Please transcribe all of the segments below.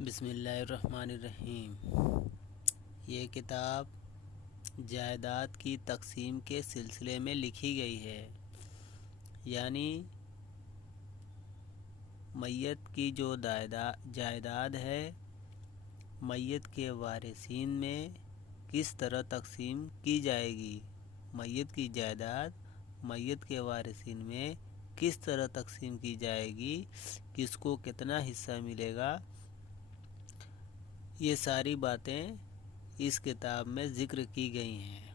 بسم اللہ الرحمن الرحیم۔ یہ کتاب جائیداد کی تقسیم کے سلسلے میں لکھی گئی ہے، یعنی میت کی جو جائیداد ہے میت کے وارثین میں کس طرح تقسیم کی جائے گی، میت کی جائیداد میت کے وارثین میں کس طرح تقسیم کی جائے گی، کس کو کتنا حصہ ملے گا، یہ ساری باتیں اس کتاب میں ذکر کی گئی ہیں۔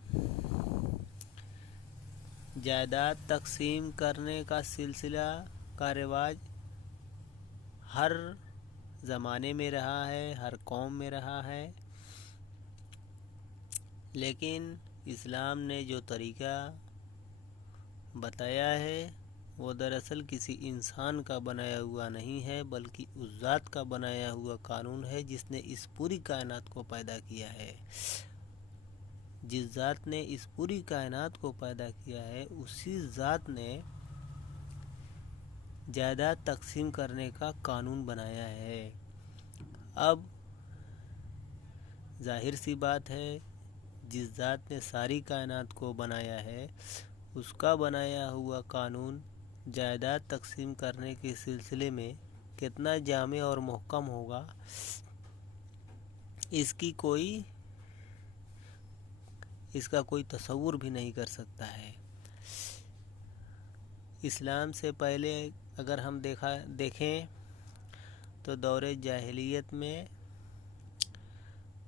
جائیداد تقسیم کرنے کا سلسلہ کا رواج ہر زمانے میں رہا ہے، ہر قوم میں رہا ہے، لیکن اسلام نے جو طریقہ بتایا ہے وہ دراصل کسی انسان کا بنایا ہوا نہیں ہے، بلکہ اس ذات کا بنایا ہوا قانون ہے جس نے اس پوری کائنات کو پیدا کیا ہے۔ جس ذات نے اس پوری کائنات کو پیدا کیا ہے اسی ذات نے جائیداد تقسیم کرنے کا قانون بنایا ہے۔ اب ظاہر سی بات ہے، جس ذات نے ساری کائنات کو بنایا ہے اس کا بنایا ہوا قانون جائیداد تقسیم کرنے کے سلسلے میں کتنا جامع اور محکم ہوگا، اس کا کوئی تصور بھی نہیں کر سکتا ہے۔ اسلام سے پہلے اگر ہم دیکھیں تو دور جاہلیت میں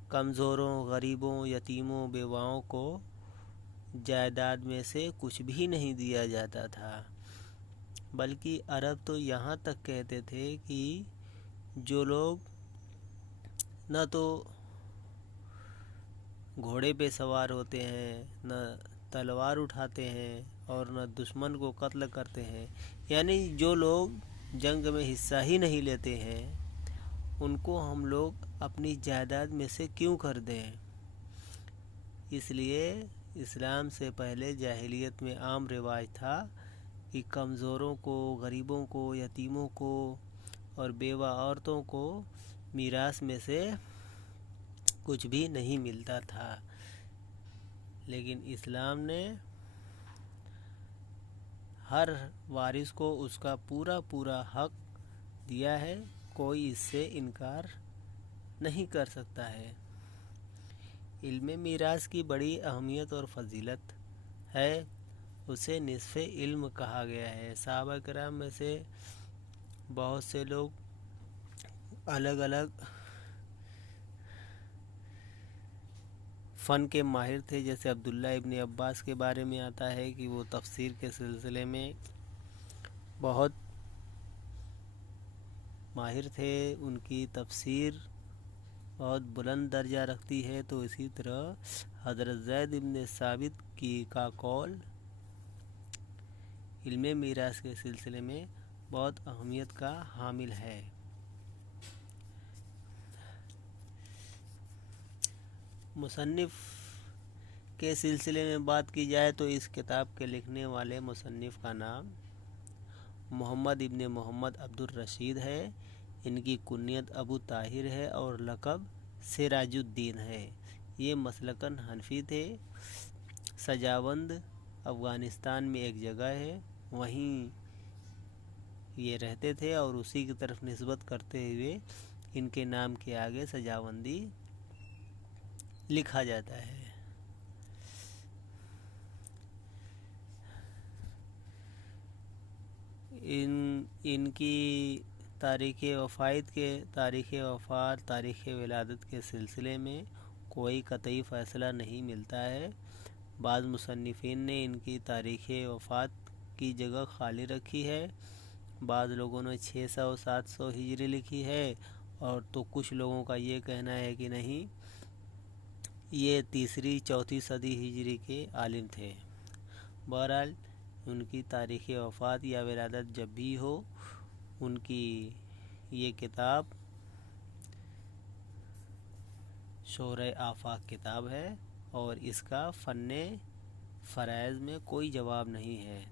کمزوروں، غریبوں، یتیموں، بیواؤں کو جائیداد میں سے کچھ بھی نہیں دیا جاتا تھا، بلکہ عرب تو یہاں تک کہتے تھے کہ جو لوگ نہ تو گھوڑے پہ سوار ہوتے ہیں، نہ تلوار اٹھاتے ہیں اور نہ دشمن کو قتل کرتے ہیں، یعنی جو لوگ جنگ میں حصہ ہی نہیں لیتے ہیں ان کو ہم لوگ اپنی جائیداد میں سے کیوں کر دیں۔ اس لیے اسلام سے پہلے جاہلیت میں عام رواج تھا کہ کمزوروں کو، غریبوں کو، یتیموں کو اور بیوہ عورتوں کو میراث میں سے کچھ بھی نہیں ملتا تھا، لیکن اسلام نے ہر وارث کو اس کا پورا حق دیا ہے، کوئی اس سے انکار نہیں کر سکتا ہے۔ علم میراث کی بڑی اہمیت اور فضیلت ہے، اسے نصف علم کہا گیا ہے۔ صحابہ کرام میں سے بہت سے لوگ الگ الگ فن کے ماہر تھے، جیسے عبداللہ ابن عباس کے بارے میں آتا ہے کہ وہ تفسیر کے سلسلے میں بہت ماہر تھے، ان کی تفسیر بہت بلند درجہ رکھتی ہے۔ تو اسی طرح حضرت زید بن ثابت کا قول علم میراث کے سلسلے میں بہت اہمیت کا حامل ہے۔ مصنف کے سلسلے میں بات کی جائے تو اس کتاب کے لکھنے والے مصنف کا نام محمد ابن محمد عبد الرشید ہے، ان کی کنیت ابو طاہر ہے اور لقب سراج الدین ہے۔ یہ مسلکاً حنفی تھے۔ سجاوند افغانستان میں ایک جگہ ہے، وہیں یہ رہتے تھے اور اسی کی طرف نسبت کرتے ہوئے ان کے نام کے آگے سجاوندی لکھا جاتا ہے۔ ان کی تاریخ وفات، تاریخ ولادت کے سلسلے میں کوئی قطعی فیصلہ نہیں ملتا ہے۔ بعض مصنفین نے ان کی تاریخ وفات کی جگہ خالی رکھی ہے، بعض لوگوں نے 600-700 ہجری لکھی ہے، اور تو کچھ لوگوں کا یہ کہنا ہے کہ نہیں، یہ 3ری-4 صدی ہجری کے عالم تھے۔ بہرحال ان کی تاریخ وفات یا ولادت جب بھی ہو، ان کی یہ کتاب شورۂ آفاق کتاب ہے اور اس کا فن فرائض میں کوئی جواب نہیں ہے۔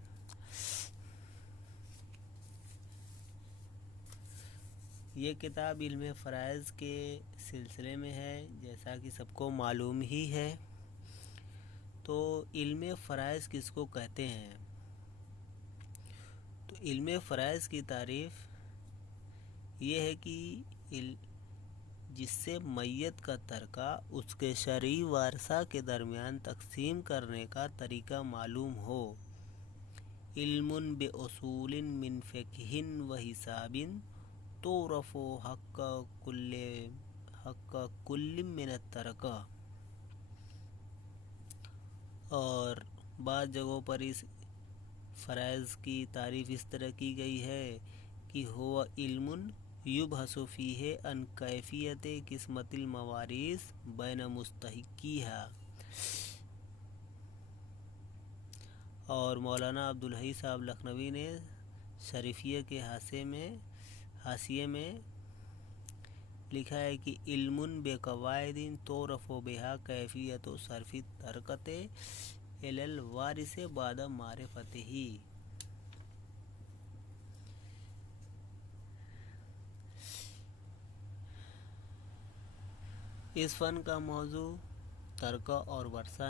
یہ کتاب علم فرائض کے سلسلے میں ہے، جیسا کہ سب کو معلوم ہی ہے۔ تو علم فرائض کس کو کہتے ہیں؟ تو علم فرائض کی تعریف یہ ہے کہ جس سے میت کا ترکہ اس کے شرعی وارثہ کے درمیان تقسیم کرنے کا طریقہ معلوم ہو۔ علم باصول من فقہ و حساب تعرف حق کل من الترکہ۔ اور بعض جگہوں پر اس فرائض کی تعریف اس طرح کی گئی ہے کہ ہوا علم یبحث فیہ عن کیفیت قسمت الموارث بین مستحقیہا۔ اور مولانا عبدالحی صاحب لکھنوی نے شریفیہ کے حاشیے میں لکھا ہے کہ علم بقواعد تعرف بہا کیفیت صرف ترکۃ الی الوارث بعد معرفتہ۔ اس فن کا موضوع ترکہ اور ورثہ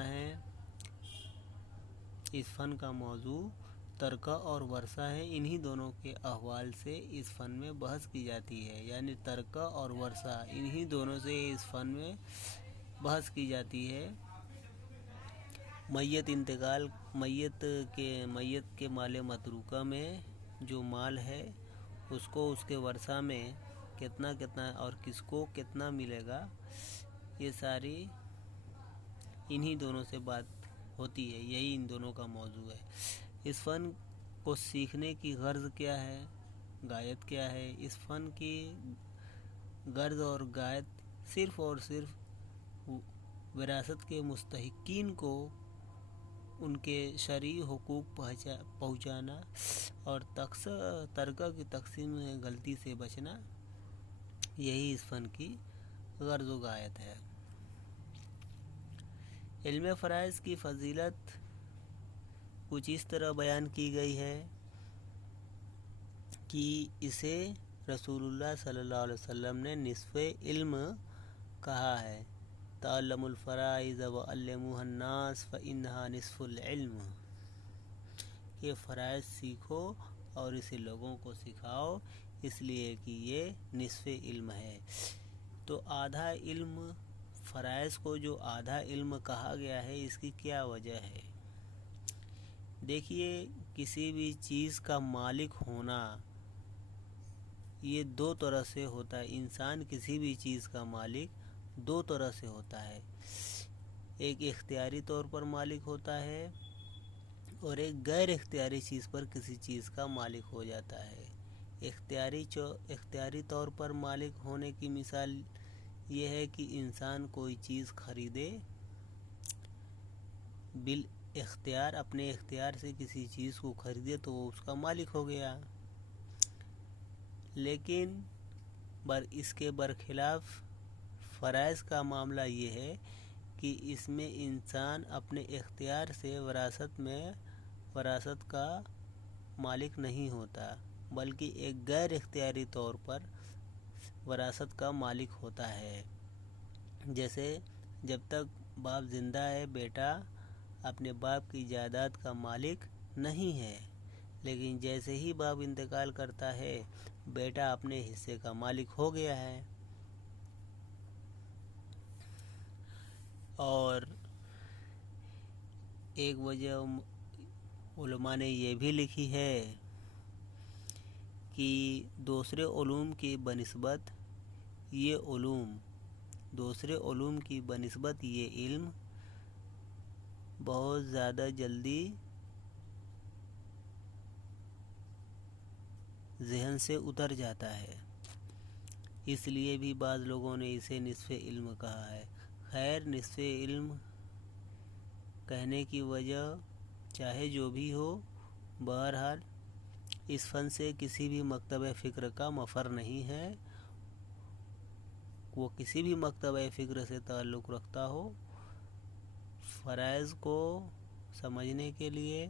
ہے۔ انہی دونوں کے احوال سے اس فن میں بحث کی جاتی ہے، یعنی ترکہ اور ورثہ، انہی دونوں سے اس فن میں بحث کی جاتی ہے۔ میت کے مال متروکہ میں جو مال ہے اس کو اس کے ورثہ میں کتنا اور کس کو کتنا ملے گا، یہ ساری انہی دونوں سے بات ہوتی ہے، یہی ان دونوں کا موضوع ہے۔ اس فن کو سیکھنے کی غرض کیا ہے، غایت کیا ہے؟ اس فن کی غرض اور غایت صرف اور صرف وراثت کے مستحقین کو ان کے شرعی حقوق پہنچانا اور ترکہ کی تقسیم میں غلطی سے بچنا، یہی اس فن کی غرض و غایت ہے۔ علم فرائض کی فضیلت کچھ اس طرح بیان کی گئی ہے کہ اسے رسول اللہ صلی اللہ علیہ وسلم نے نصف علم کہا ہے۔ تعلموا الفرائض وعلموها الناس فإنها نصف العلم، کہ فرائض سیکھو اور اسے لوگوں کو سکھاؤ، اس لیے کہ یہ نصف علم ہے۔ تو آدھا علم، فرائض کو جو آدھا علم کہا گیا ہے، اس کی کیا وجہ ہے؟ دیکھیے، کسی بھی چیز کا مالک ہونا یہ دو طرح سے ہوتا ہے۔ انسان کسی بھی چیز کا مالک دو طرح سے ہوتا ہے، ایک اختیاری طور پر مالک ہوتا ہے اور ایک غیر اختیاری چیز پر کسی چیز کا مالک ہو جاتا ہے۔ اختیاری طور پر مالک ہونے کی مثال یہ ہے کہ انسان کوئی چیز خریدے، بالاختیار اپنے اختیار سے کسی چیز کو خریدے تو وہ اس کا مالک ہو گیا۔ لیکن اس کے برخلاف فرائض کا معاملہ یہ ہے کہ اس میں انسان اپنے اختیار سے وراثت کا مالک نہیں ہوتا، بلکہ ایک غیر اختیاری طور پر وراثت کا مالک ہوتا ہے۔ جیسے جب تک باپ زندہ ہے، بیٹا اپنے باپ کی جائیداد کا مالک نہیں ہے، لیکن جیسے ہی باپ انتقال کرتا ہے، بیٹا اپنے حصے کا مالک ہو گیا ہے۔ اور ایک وجہ علماء نے یہ بھی لکھی ہے کہ دوسرے علوم کی بنسبت یہ علم بہت زیادہ جلدی ذہن سے اتر جاتا ہے، اس لیے بھی بعض لوگوں نے اسے نصف علم کہا ہے۔ خیر، نصف علم کہنے کی وجہ چاہے جو بھی ہو، بہرحال اس فن سے کسی بھی مکتبہ فکر کا مفر نہیں ہے، وہ کسی بھی مکتبہ فکر سے تعلق رکھتا ہو، فرائض کو سمجھنے کے لیے